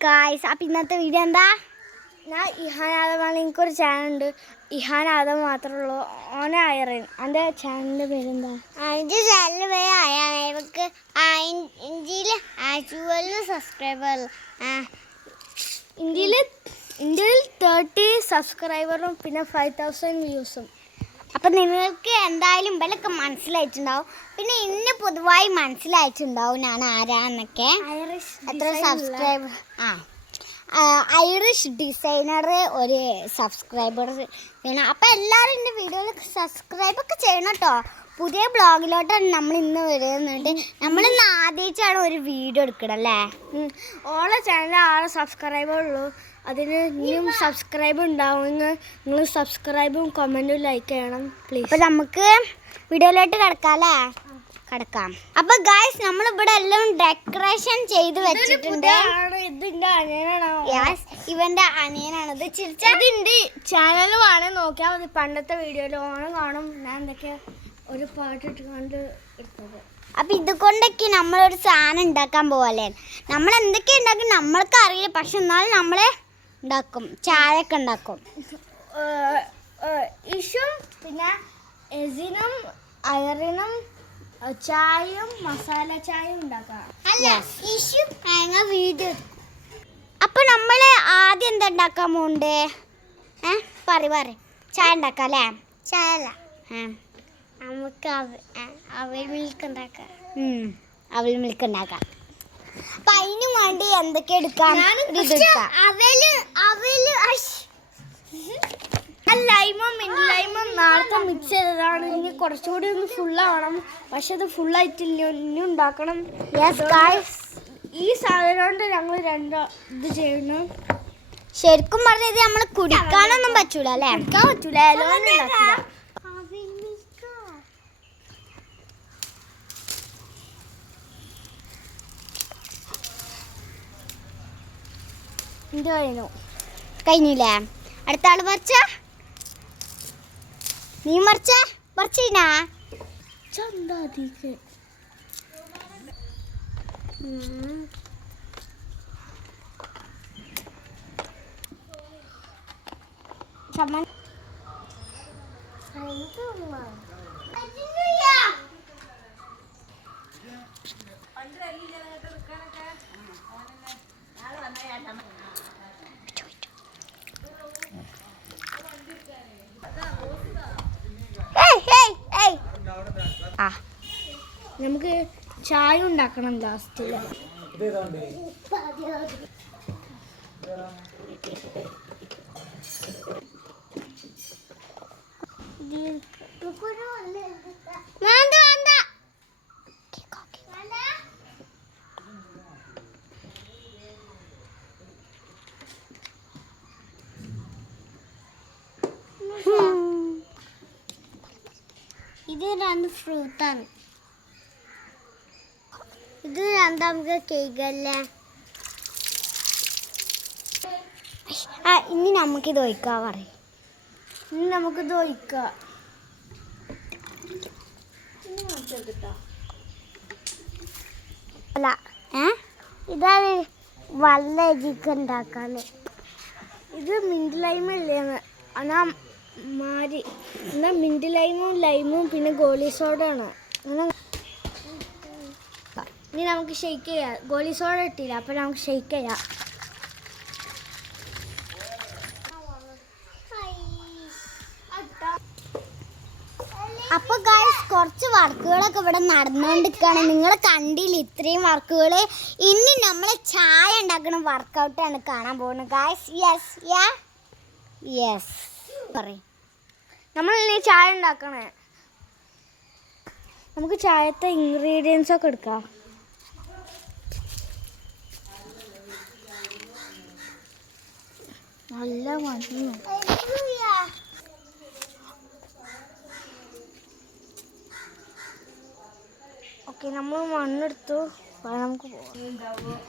Guys, അപ്പം ഇന്നത്തെ video എന്താ? ഞാൻ ഇഹാൻ ആദമാണ്. എനിക്കൊരു ചാനലുണ്ട്, ഇഹാൻ ആദം മാത്രമേ ഉള്ളൂ. ഓനെ അയറൻ. എൻ്റെ ചാനലിൻ്റെ പേരെന്താ? എൻ്റെ ചാനലിൻ്റെ പേര് അയാൻ. ഇവർക്ക് ഇന്ത്യയിൽ 12 സബ്സ്ക്രൈബർ, ഇന്ത്യയിൽ 30 സബ്സ്ക്രൈബറും പിന്നെ 5000 വ്യൂസും. അപ്പം നിങ്ങൾക്ക് എന്തായാലും ഇവലൊക്കെ മനസ്സിലായിട്ടുണ്ടാവും. പിന്നെ ഇന്ന് പൊതുവായി മനസ്സിലായിട്ടുണ്ടാവും ഞാൻ ആരാന്നൊക്കെ. എത്ര സബ്സ്ക്രൈബർ? ഐറിഷ് ഡിസൈനർ ഒരു സബ്സ്ക്രൈബർ ചെയ്യണം. അപ്പം എല്ലാവരും എൻ്റെ വീഡിയോയിൽ സബ്സ്ക്രൈബൊക്കെ ചെയ്യണം കേട്ടോ. പുതിയ ബ്ലോഗിലോട്ടാണ് നമ്മൾ ഇന്ന് വരുന്നുണ്ട്. നമ്മളിന്ന് ആദ്യമായിട്ടാണ് ഒരു വീഡിയോ എടുക്കണം അല്ലേ. ഓളെ ചാനലിൽ 6 സബ്സ്ക്രൈബേ ഉള്ളൂ. അതിന് ഇനിയും സബ്സ്ക്രൈബ് ഉണ്ടാവും. നിങ്ങൾ സബ്സ്ക്രൈബും കമൻറ്റും ലൈക്ക് ചെയ്യണം പ്ലീസ്. അപ്പം നമുക്ക് വീഡിയോയിലോട്ട് കിടക്കാം അല്ലേ? കിടക്കാം. അപ്പം ഗായ്സ്, നമ്മളിവിടെ എല്ലാം ഡെക്കറേഷൻ ചെയ്ത് വെച്ചിട്ടുണ്ട്. ഇവന്റെ അനിയനാണത്. ഇതിൻ്റെ ചാനൽ വേണേൽ നോക്കിയാൽ മതി. പണ്ടത്തെ വീഡിയോയിൽ ഓണം കാണും. ഞാൻ എന്തൊക്കെയാ ഒരു പാട്ടിട്ട് കണ്ട് എടുത്തത്. അപ്പം ഇതുകൊണ്ടൊക്കെ നമ്മളൊരു സാധനം ഉണ്ടാക്കാൻ പോകല്ലേ. നമ്മൾ എന്തൊക്കെ ഉണ്ടാക്കും നമ്മൾക്ക് അറിയില്ല, പക്ഷെ എന്നാലും നമ്മളെ ഉണ്ടാക്കും. ചായയൊക്കെ ഉണ്ടാക്കും. ഇഷും പിന്നെ എസിനും അയറിനും ചായയും മസാല ചായയും ഉണ്ടാക്കാം. അപ്പൊ നമ്മള് ആദ്യം എന്താ ഉണ്ടാക്കാൻ പോണ്ടേ? പറ ചായ ഉണ്ടാക്കാം അല്ലേ? ചായ അല്ല, നമുക്ക് അവൽ മിൽക്ക് ഉണ്ടാക്കാം. അവൽ മിൽക്ക് ഉണ്ടാക്കാം. അപ്പൊ അതിന് വേണ്ടി എന്തൊക്കെ എടുക്കാം? ലൈമും നാളത്തെ മിക്സ് ചെയ്തതാണ്. ഇനി കുറച്ചുകൂടി ഒന്ന് ഫുള്ളാവണം. പക്ഷെ അത് ഫുള്ളായിട്ടില്ല, ഇനി ഉണ്ടാക്കണം. ഈ സാധനം കൊണ്ട് ഞങ്ങൾ ഇത് ചെയ്യുന്നു. ശരിക്കും പറഞ്ഞത് നമ്മൾ കുടിക്കാനൊന്നും പറ്റൂല അല്ലേ? കുടിക്കാൻ പറ്റൂല. കഴിഞ്ഞില്ലേ? അടുത്ത ആള് മറിച്ച, നീ മറിച്ചീനാ ചന്താതിക്ക്. നമുക്ക് ചായ ഉണ്ടാക്കണം ലാസ്റ്റില്. ഇത് 2 ഫ്രൂട്ടാണ്. ഇത് രണ്ടാമത്തെ കേക്കല്ലേ. ഇനി നമുക്കിത് ഒഴിക്കാം പറയും. ഇനി നമുക്കിത് ഒഴിക്കാം. അല്ല, ഇതാണ് വല്ല എജിക്ക് ഉണ്ടാക്കാന്. ഇത് മിന്റ് ലൈമല്ലേ എന്നാ മാരി. എന്നാ മിന്റ് ലൈമും പിന്നെ ഗോളി സോഡാണ്. ഇനി നമുക്ക് ഷെയ്ക്ക് ചെയ്യാം. ഗോളി സോഡ ഇട്ടില്ല, അപ്പം നമുക്ക് ഷെയ്ക്ക് ചെയ്യാം. അപ്പോൾ ഗൈസ്, കുറച്ച് വർക്കുകളൊക്കെ ഇവിടെ നടന്നുകൊണ്ടിരിക്കുകയാണ്. നിങ്ങൾ കണ്ടില്ല ഇത്രയും വർക്കുകൾ. ഇനി നമ്മൾ ചായ ഉണ്ടാക്കുന്ന വർക്കൗട്ടാണ് കാണാൻ പോകുന്നത് ഗൈസ്. യെസ് പറയും. നമ്മളിനി ചായ ഉണ്ടാക്കണേ. നമുക്ക് ചായത്തെ ഇൻഗ്രീഡിയൻസ് ഒക്കെ എടുക്കാം. നല്ല മതി. ഓക്കെ, നമ്മൾ മണ്ണെടുത്തു. നമുക്ക് പോവാം.